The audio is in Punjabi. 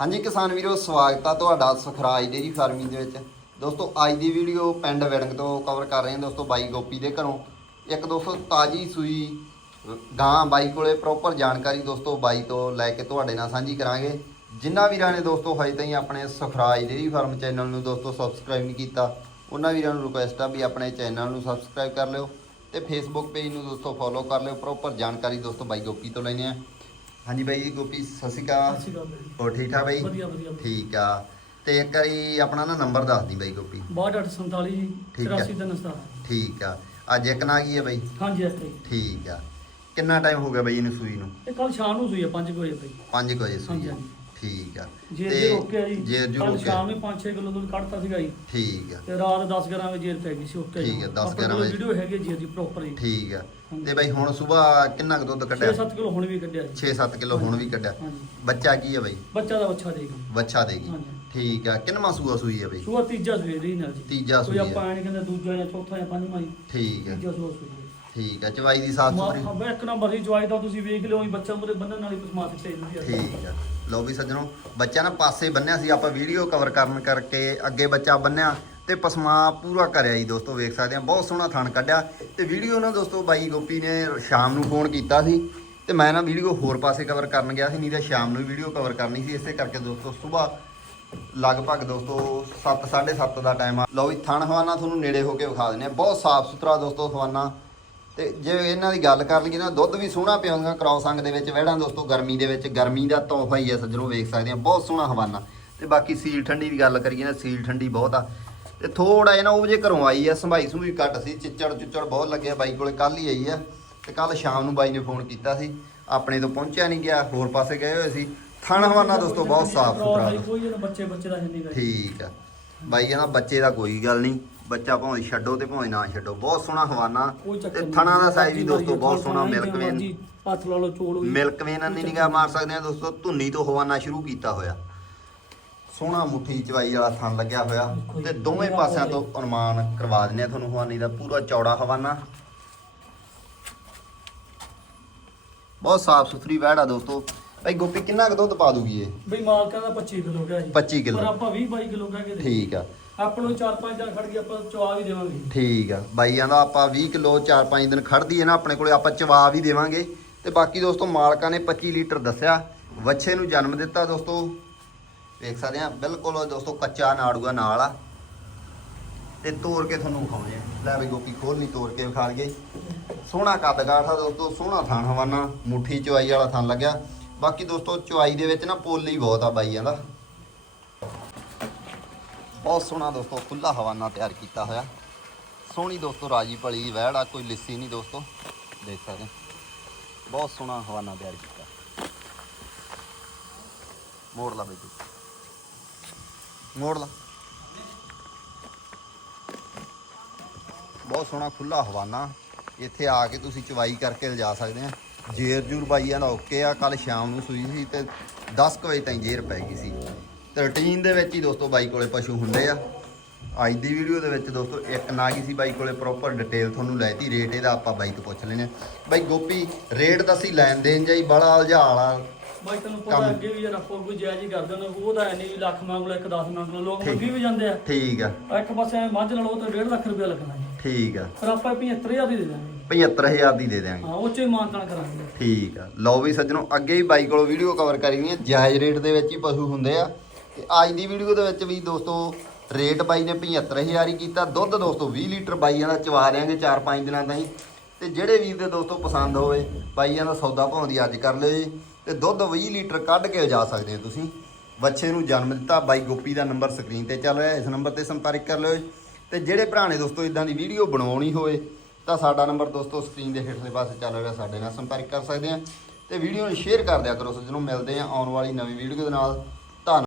ਹਾਂਜੀ ਕਿਸਾਨ ਵੀਰੋ, ਸਵਾਗਤ ਆ ਤੁਹਾਡਾ ਸੁਖਰਾਜ ਡੇਰੀ ਫਾਰਮਿੰਗ ਦੇ ਵਿੱਚ। ਦੋਸਤੋ, ਅੱਜ ਦੀ ਵੀਡੀਓ ਪਿੰਡ ਵਿੜੰਗ ਤੋਂ ਕਵਰ ਕਰ ਰਹੇ ਹਾਂ ਦੋਸਤੋ ਬਾਈ ਗੋਪੀ ਦੇ ਘਰੋਂ। ਇੱਕ ਦੋਸਤੋ ਤਾਜੀ ਸੂਈ ਗਾਂ ਬਾਈ ਕੋਲੇ ਪ੍ਰੋਪਰ ਜਾਣਕਾਰੀ ਦੋਸਤੋ ਬਾਈ ਤੋਂ ਲੈ ਕੇ ਤੁਹਾਡੇ ਨਾਲ ਸਾਂਝੀ ਕਰਾਂਗੇ। ਜਿਨ੍ਹਾਂ ਵੀਰਾਂ ਨੇ ਦੋਸਤੋ ਹਜੇ ਤਾਈਂ ਆਪਣੇ ਸੁਖਰਾਜ ਡੇਰੀ ਫਾਰਮ ਚੈਨਲ ਨੂੰ ਦੋਸਤੋ ਸਬਸਕ੍ਰਾਈਬ ਨਹੀਂ ਕੀਤਾ, ਉਹਨਾਂ ਵੀਰਾਂ ਨੂੰ ਰਿਕੁਐਸਟ ਆ ਵੀ ਆਪਣੇ ਚੈਨਲ ਨੂੰ ਸਬਸਕ੍ਰਾਈਬ ਕਰ ਲਿਓ ਤੇ ਫੇਸਬੁੱਕ ਪੇਜ ਨੂੰ ਦੋਸਤੋ ਫੋਲੋ ਕਰ ਲਿਓ। ਪ੍ਰੋਪਰ ਜਾਣਕਾਰੀ ਦੋਸਤੋ ਬਾਈ ਗੋਪੀ ਤੋਂ ਲੈਣੇ ਆ ਹਾਂਜੀ ਬਾਈ ਜੀ ਗੋਪੀ ਸਤਿ ਸ਼੍ਰੀ ਅਕਾਲ। ਸਤਿ ਸ਼੍ਰੀ ਅਕਾਲ ਬਾਈ। ਹੋਰ ਠੀਕ ਠਾਕ ਬਾਈ? ਵਧੀਆ ਵਧੀਆ। ਠੀਕ ਆ। ਤੇ ਇੱਕ ਵਾਰੀ ਆਪਣਾ ਨਾ ਨੰਬਰ ਦੱਸ ਦੀ ਬਾਈ ਗੋਪੀ। 6247 ਜੀ ਠੀਕ ਹੈ। 83 ਦਿਨ ਸਤਾਰਾਂ ਠੀਕ ਆ। ਅੱਜ ਇੱਕ ਨਾ ਕੀ ਹੈ ਬਾਈ? ਹਾਂਜੀ ਇੱਥੇ ਠੀਕ ਆ। ਕਿੰਨਾ ਟਾਈਮ ਹੋ ਗਿਆ ਬਾਈ ਇਹਨੂੰ ਸੂਈ ਨੂੰ? ਇਹ ਕੱਲ ਸ਼ਾਮ ਨੂੰ ਸੂਈ ਆ 5 ਵਜੇ ਬਾਈ। 5 ਵਜੇ ਸੂਈ ਹਾਂਜੀ, ਆ। ਹਾਂਜੀ। ਠੀਕ ਆ। ਜੇਰ ਜੀ ਰੋਕਿਆ ਜੀ ਜੇਰ ਜੂ ਕੱਲ ਰੋਕਿਆ। ਸ਼ਾਮ ਨੂੰ 5-6 ਕਿਲੋ ਦੁੱਧ ਕੱਢਤਾ ਸੀਗਾ ਜੀ। ਠੀਕ ਆ। ਤੇ ਰਾਤ 10 ਗ੍ਰਾਮ ਵਿੱਚ ਜੇਰ ਪੈ ਗਈ ਸੀ ਓਕੇ ਠੀਕ ਹੈ, 10 11 ਵਜੇ। ਵੀਡੀਓ ਹੈਗੀ ਜੇਰ ਦੀ ਪ੍ਰੋਪਰ ਜੀ। ਠੀਕ ਆ। ਤੇ ਬਾਈ ਹੁਣ ਸਵੇਰ ਕਿੰਨਾ ਕੁ ਦੁੱਧ ਕੱਢਿਆ? 6-7 ਕਿਲੋ ਹੁਣ ਵੀ ਕੱਢਿਆ ਜੀ। 6-7 ਕਿਲੋ ਹੁਣ ਵੀ ਕੱਢਿਆ। ਹਾਂਜੀ। ਬੱਚਾ ਕੀ ਹੈ ਬਾਈ? ਬੱਚਾ ਦਾ ਬੱਚਾ ਦੇਗਾ ਬੱਚਾ ਦੇਗੀ ਹਾਂਜੀ। ਠੀਕ ਆ। ਕਿੰਨਵਾਂ ਸੂਆ ਸੂਈ ਹੈ ਬਾਈ? ਸੂਆ ਤੀਜਾ ਸੂਏ ਦੀ ਨਾਲ ਜੀ। ਤੀਜਾ ਕੋਈ ਸੂਈ ਆਪਾਂ ਹੈ ਐਂ ਨੀ ਕਹਿੰਦੇ ਦੂਜਾ ਜਾਂ ਚੌਥਾ ਜਾਂ ਪੰਜਵਾਂ ਜੀ। ਠੀਕ ਆ। ਤੀਜਾ ਸੂਆ ਸੂਈ ਹੈ ਠੀਕ ਆ ਚਵਾਈ ਦੀ ਸਾਫ਼ ਸੁਥਰੀ ਮਾ ਇੱਕ ਨੰਬਰ ਦੀ ਜਵਾਈ ਦਾ ਤੁਸੀਂ ਵੇਖ ਲਿਓ ਜੀ ਬੱਚਾ ਮੁਰੇ ਬੰਨਣ ਵਾਲੀ ਪਸਮਾਤ ਚਾਹੀਦੀ ਹੈ ਠੀਕ ਆ। ਲਓ ਵੀ ਸੱਜਣੋ ਬੱਚਾ ਨਾ ਪਾਸੇ ਬੰਨਿਆ ਸੀ ਆਪਾਂ ਵੀਡੀਓ ਕਵਰ ਕਰਨ ਕਰਕੇ ਅੱਗੇ ਬੱਚਾ ਬੰਨਿਆ ਤੇ ਪਸਮਾ ਪੂਰਾ ਕਰਿਆ ਜੀ ਦੋਸਤੋ ਵੇਖ ਸਕਦੇ ਆ ਬਹੁਤ ਸੋਹਣਾ ਥਣ ਕੱਢਿਆ। ਤੇ ਵੀਡੀਓ ਨਾ ਦੋਸਤੋ ਬਾਈ ਗੋਪੀ ਨੇ ਸ਼ਾਮ ਨੂੰ ਫੋਨ ਕੀਤਾ ਸੀ ਤੇ ਮੈਂ ਨਾ ਵੀਡੀਓ ਹੋਰ ਪਾਸੇ ਕਵਰ ਕਰਨ ਗਿਆ ਸੀ ਨਹੀਂ ਤਾਂ ਸ਼ਾਮ ਨੂੰ ਵੀਡੀਓ ਕਵਰ ਕਰਨੀ ਸੀ ਇਸੇ ਕਰਕੇ ਦੋਸਤੋ ਸਵੇਰ ਲਗਭਗ ਦੋਸਤੋ 7 7:30 ਦਾ ਟਾਈਮ ਆ। ਲਓ ਵੀ ਥਣ ਹਵਾਨਾ ਤੁਹਾਨੂੰ ਨੇੜੇ ਹੋ ਕੇ ਵਿਖਾ ਦਿੰਦੇ ਆ। ਬਹੁਤ ਸਾਫ਼ ਸੁਥਰਾ ਦੋਸਤੋ ਹਵਾਨਾ ਤੇ ਜੇ ਇਹਨਾਂ ਦੀ ਗੱਲ ਕਰ ਲਈਏ ਨਾ ਦੁੱਧ ਵੀ ਸੋਹਣਾ ਪਿਆਉਂਗਾ ਕ੍ਰੋਸ ਅੰਗ ਦੇ ਵਿੱਚ ਵਹਿੜਾਂ ਦੋਸਤੋ ਗਰਮੀ ਦੇ ਵਿੱਚ ਗਰਮੀ ਦਾ ਤੋਹਫਾ ਹੀ ਹੈ ਸੱਜਣੋ ਵੇਖ ਸਕਦੇ ਆ ਬਹੁਤ ਸੋਹਣਾ ਹਵਾਨਾ। ਤੇ ਬਾਕੀ ਸੀਲ ਠੰਡੀ ਦੀ ਗੱਲ ਕਰੀਏ ਨਾ ਸੀਲ ਠੰਡੀ ਬਹੁਤ ਆ। ਤੇ ਥੋੜਾ ਜਿਹਾ ਨਾ ਉਹ ਜੇ ਘਰੋਂ ਆਈ ਆ ਸੰਭਾਈ ਸੰਭੂਈ ਘੱਟ ਸੀ ਚਿੱਚੜ ਚੁੱਚੜ ਬਹੁਤ ਲੱਗਿਆ ਬਾਈ ਕੋਲੇ ਕੱਲ ਹੀ ਆਈ ਆ। ਤੇ ਕੱਲ ਸ਼ਾਮ ਨੂੰ ਬਾਈ ਨੇ ਫੋਨ ਕੀਤਾ ਸੀ ਆਪਣੇ ਤੋਂ ਪਹੁੰਚਿਆ ਨਹੀਂ ਗਿਆ ਹੋਰ ਪਾਸੇ ਗਏ ਹੋਏ ਸੀ। ਥਣ ਹਵਾਨਾ ਦੋਸਤੋ ਬਹੁਤ ਸਾਫ਼ ਸੁਥਰਾ। ਠੀਕ ਆ। ਬਾਈ ਕਹਿੰਦਾ ਬੱਚੇ ਦਾ ਕੋਈ ਗੱਲ ਨਹੀਂ। ਬੱਚਾ ਭਾਵੇਂ ਛੱਡੋ ਤੇ ਭਾਵੇਂ ਨਾ ਛੱਡੋ। ਬਹੁਤ ਸੋਹਣਾ ਹਵਾਨਾ ਕੋਈ ਚੱਕਰ ਤੇ ਨਹੀਂ। ਥਣਾ ਦਾ ਸਾਈਜ਼ ਵੀ ਦੋਸਤੋ ਬਹੁਤ ਸੋਹਣਾ ਮਿਲਕ ਵੇਨ। ਹੱਥ ਲਾ ਲਓ ਚੋਲ ਵੀ। ਮਿਲਕ ਵੇਨ ਅੰਨੀ ਨਿਗਾਹ ਮਾਰ ਸਕਦੇ ਆ ਦੋਸਤੋ ਧੁੰਨੀ ਤੋਂ ਹਵਾਨਾ ਸ਼ੁਰੂ ਕੀਤਾ ਹੋਇਆ। ਸੋਹਣਾ ਮੁੱਠੀ ਚਵਾਈ ਵਾਲਾ ਥਣ ਲੱਗਿਆ ਹੋਇਆ। ਦੇਖੋ ਜੀ, ਤੇ ਦੋਵੇਂ ਪਾਸਿਆਂ ਤੋਂ ਅਨੁਮਾਨ ਕਰਵਾ ਦਿੰਦੇ ਆ ਤੁਹਾਨੂੰ ਹਵਾਨੀ ਦਾ ਪੂਰਾ ਚੌੜਾ ਹਵਾਨਾ ਬਹੁਤ ਸਾਫ਼ ਸੁਥਰੀ ਵਹਿੜਾ ਦੋਸਤੋ। ਭਾਈ ਗੋਪੀ ਕਿੰਨਾ ਕੁ ਦੁੱਧ ਪਾ ਦੂਗੀ ਇਹ? ਬਈ ਮਾਲਕਾਂ ਦਾ 25 ਕਿਲੋ ਗਿਆ ਜੀ। 25 ਕਿਲੋ। ਪਰ ਆਪਾਂ 20 22 ਕਿਲੋ ਕਹਿ ਕੇ ਠੀਕ ਆ। ਆਪਾਂ ਨੂੰ 4-5 ਦਿਨ ਖੜ ਗਈ ਆਪਾਂ ਚਵਾ ਵੀ ਦੇਵਾਂਗੇ। ਠੀਕ ਆ। ਬਾਈਆਂ ਦਾ ਆਪਾਂ 20 ਕਿਲੋ 4-5 ਦਿਨ ਖੜਦੀ ਹੈ ਨਾ ਆਪਣੇ ਕੋਲੇ ਆਪਾਂ ਚਵਾ ਵੀ ਦੇਵਾਂਗੇ। ਤੇ ਬਾਕੀ ਦੋਸਤੋ ਮਾਲਕਾਂ ਨੇ 25 ਲੀਟਰ ਦੱਸਿਆ। ਵੱਛੇ ਨੂੰ ਜਨਮ ਦਿੱਤਾ ਦੋਸਤੋ। ਵੇਖ ਸਕਦੇ ਆ ਬਿਲਕੁਲ ਦੋਸਤੋ ਕੱਚਾ ਨਾੜੂਆ ਨਾਲ ਆ। ਤੇ ਤੋੜ ਕੇ ਤੁਹਾਨੂੰ ਵਿਖਾਉਂਦੇ ਆ। ਲੈ ਬਈ ਗੋਪੀ ਖੋਲ ਨਹੀਂ ਤੋੜ ਕੇ ਵਿਖਾ ਲਈਏ। ਸੋਹਣਾ ਕੱਦ ਕਾਠਾ ਦੋਸਤੋ ਸੋਹਣਾ ਥਣ ਹਵਾਨਾ। ਮੁੱਠੀ ਚਵਾਈ ਵਾਲਾ ਥਣ ਲੱਗਿਆ। ਬਾਕੀ ਦੋਸਤੋ ਚਵਾਈ ਦੇ ਵਿੱਚ ਨਾ ਪੋਲੀ ਬਹੁਤ ਆ ਬਾਈਆਂ ਦਾ ਬਹੁਤ ਸੋਹਣਾ ਦੋਸਤੋ ਖੁੱਲਾ ਹਵਾਨਾ ਤਿਆਰ ਕੀਤਾ ਹੋਇਆ। ਸੋਹਣੀ ਦੋਸਤੋ, ਰਾਜੀ ਭਲੀ ਵਹਿੜ ਆ, ਕੋਈ ਲਿੱਸੀ ਨਹੀਂ ਦੋਸਤੋ। ਦੇਖ ਸਕਦੇ ਬਹੁਤ ਸੋਹਣਾ ਹਵਾਨਾ ਤਿਆਰ ਕੀਤਾ। ਮੋੜ ਲਾ ਬੇਟੂ ਮੋੜ ਲਾ। ਬਹੁਤ ਸੋਹਣਾ ਖੁੱਲਾ ਹਵਾਨਾ। ਇੱਥੇ ਆ ਕੇ ਤੁਸੀਂ ਚਵਾਈ ਕਰਕੇ ਲਿਜਾ ਸਕਦੇ ਆ। ਜੇਰ ਜੂਰ ਬਾਈਆਂ ਦਾ ਓਕੇ ਆ ਕੱਲ ਸ਼ਾਮ ਨੂੰ ਸੂਈ ਸੀ ਤੇ 10 ਕੁ ਵਜੇ ਤਾਈਂ ਜੇਰ ਪੈ ਗਈ ਸੀ। ਤੇ ਰੂਟੀਨ ਦੇ ਵਿੱਚ ਹੀ ਦੋਸਤੋ ਬਾਈ ਕੋਲੇ ਪਸ਼ੂ ਹੁੰਦੇ ਆ। ਅੱਜ ਦੀ ਵੀਡੀਓ ਦੇ ਵਿੱਚ ਦੋਸਤੋ ਇੱਕ ਨਾਗੀ ਸੀ ਬਾਈ ਕੋਲੇ ਪ੍ਰੋਪਰ ਡਿਟੇਲ ਤੁਹਾਨੂੰ ਲੈਤੀ ਰੇਟ ਇਹਦਾ ਆਪਾਂ ਬਾਈ ਤੋਂ ਪੁੱਛ ਆ। ਬਾਈ ਗੋਪੀ ਰੇਟ ਦੱਸੀ ਲੈਣ ਦੇਣ ਜਾਈ ਬੜਾ ਉਲਝਾ ਵਾਲਾ ਬਾਈ ਤੈਨੂੰ ਪਤਾ ਅੱਗੇ ਵੀ ਯਾਰ ਆਪਾਂ ਕੋਈ ਜਾਇਜ਼ ਹੀ ਕਰਦੇ ਨੇ ਉਹਦਾ ਹੈ ਨਹੀਂ ਲੱਖ ਮੰਗ ਲਓ ਇੱਕ 10 ਮੰਗ ਲਓ ਲੋਕ। ਮੰਗੀ ਵੀ ਜਾਂਦੇ ਆ। ਠੀਕ ਆ। ਇੱਕ ਪਾਸੇ ਮੱਝ ਲਓ ਤਾਂ 1.5 ਲੱਖ ਰੁਪਇਆ ਲੱਗਣਾ ਠੀਕ ਆ। ਪਰ ਆਪਾਂ 75000 ਦੀ ਦੇ ਦਾਂਗੇ 75000 ਦੀ ਦੇ ਦਿਆਂਗੇ। ਹਾਂ ਉਹ ਚ ਹੀ ਮਾਨਤਾਨ ਕਰਾਂਗੇ। ਠੀਕ ਆ। ਲਓ ਵੀ ਸੱਜਣੋ ਅੱਗੇ ਵੀ ਬਾਈ ਕੋਲੋਂ ਵੀਡੀਓ ਕਵਰ ਕਰੀ ਹੈ ਜਾਇਜ਼ ਰੇਟ ਦੇ ਵਿੱਚ ਹੀ ਪਸ਼ੂ ਹੁੰਦੇ ਆ। ਤੇ ਅੱਜ ਦੀ ਵੀਡੀਓ ਦੇ ਵਿੱਚ ਵੀ ਦੋਸਤੋ ਰੇਟ ਬਾਈ ਨੇ 75000 ਹੀ ਕੀਤਾ। ਦੁੱਧ ਦੋਸਤੋ 20 ਲੀਟਰ ਬਾਈਆਂ ਦਾ ਚਵਾ ਦਿਆਂਗੇ 4-5 ਦਿਨਾਂ ਤਾਈਂ। ਤੇ ਜਿਹੜੇ ਵੀਰ ਦੇ ਦੋਸਤੋ ਪਸੰਦ ਹੋਵੇ ਬਾਈਆਂ ਦਾ ਸੌਦਾ ਭਾਉਂਦੀ ਅੱਜ ਕਰ ਲਿਓ ਜੀ। ਤੇ ਦੁੱਧ 20 ਲੀਟਰ ਕੱਢ ਕੇ ਲਿਜਾ ਸਕਦੇ ਹੋ ਤੁਸੀਂ। ਬੱਚੇ ਨੂੰ ਜਨਮ ਦਿੱਤਾ। ਬਾਈ ਗੋਪੀ ਦਾ ਨੰਬਰ ਸਕਰੀਨ ਤੇ ਚੱਲ ਰਿਹਾ। ਇਸ ਨੰਬਰ ਤੇ ਸੰਪਰਕ ਕਰ ਲਿਓ ਜੀ। ਤੇ ਜਿਹੜੇ ਭਰਾ ਨੇ ਦੋਸਤੋ ਇਦਾਂ ਦੀ ਵੀਡੀਓ ਬਣਾਉਣੀ ਹੋਵੇ, ਤਾਂ ਸਾਡਾ ਨੰਬਰ ਦੋਸਤੋ ਸਕਰੀਨ ਦੇ ਹੇਠਲੇ ਪਾਸੇ ਚੱਲ ਰਿਹਾ, ਸਾਡੇ ਨਾਲ ਸੰਪਰਕ ਕਰ ਸਕਦੇ ਆ। ਤੇ ਵੀਡੀਓ ਨੂੰ ਸ਼ੇਅਰ ਕਰ ਦਿਆ ਕਰੋ ਜਿਹਨੂੰ ਮਿਲਦੇ ਆ ਆਉਣ ਵਾਲੀ ਨਵੀਂ ਵੀਡੀਓ ਦੇ ਨਾਲ।